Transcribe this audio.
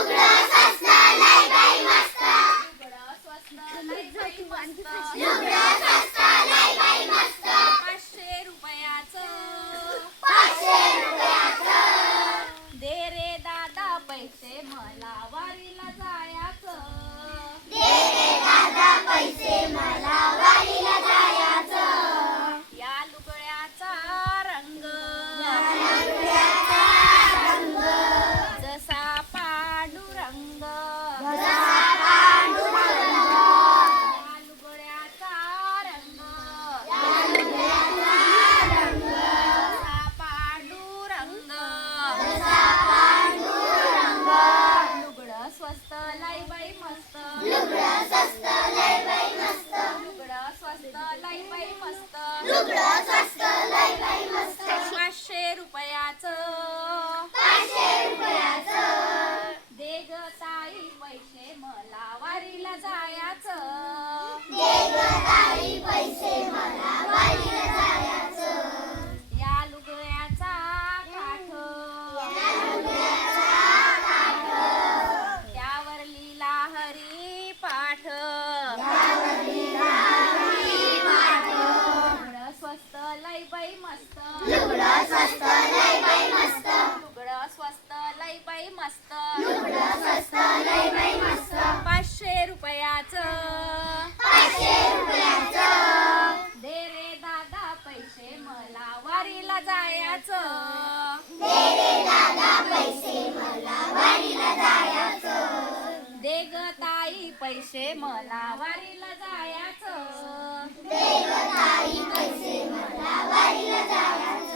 लुगडं स्वस्त लय बाई मस्त. लुगडं स्वस्त लय बाई मस्त. लुगडं स्वस्त लय बाई मस्त. 500 रुपयाचं 500 रुपयाचं. दे रे दादा पैसे मला वारीला जायचं. दे रे दादा पैसे मला वारीला जायचं. या लुगड्याचा रंग लुगड्याचा रंग जसा पांडुरंग. जसा पांडुरंग. या लुगड्याचा रंग या लुगड्याचा रंग जसा पांडुरंग. जसा पांडुरंग. लुगडं स्वस्त लय बाई मस्त. लुगडं स्वस्त लय बाई मस्त. लुगडं स्वस्त लय बाई मस्त. लुगडं स्वस्त लय बाई मस्त. 500 रुपयाचं 500 रुपयाचं. दे ग ताई पैसे मला वारीला जायचं. दे ग ताई पैसे मला वारीला जायचं. या लुगड्याचा काठ या लुगड्याचा काठ त्यावर लिहिला हरी पाठ. त्यावर लिहिला हरी पाठ. लुगडं स्वस्त लय बाई मस्त. लुगडं स्वस्त लय बाई मस्त. लुगडं स्वस्त लय बाई मस्त. लुगडं स्वस्त लय बाई मस्त. 500 रुपयाचं 500 रुपयाचं. दे रे दादा पैसे मला वारीला जायचं. दे रे दादा पैसे मला वारीला जायचं. दे ग ताई पैसे मला वारीला जायचं. दे ग ताई पैसे मला वारीला जायचं.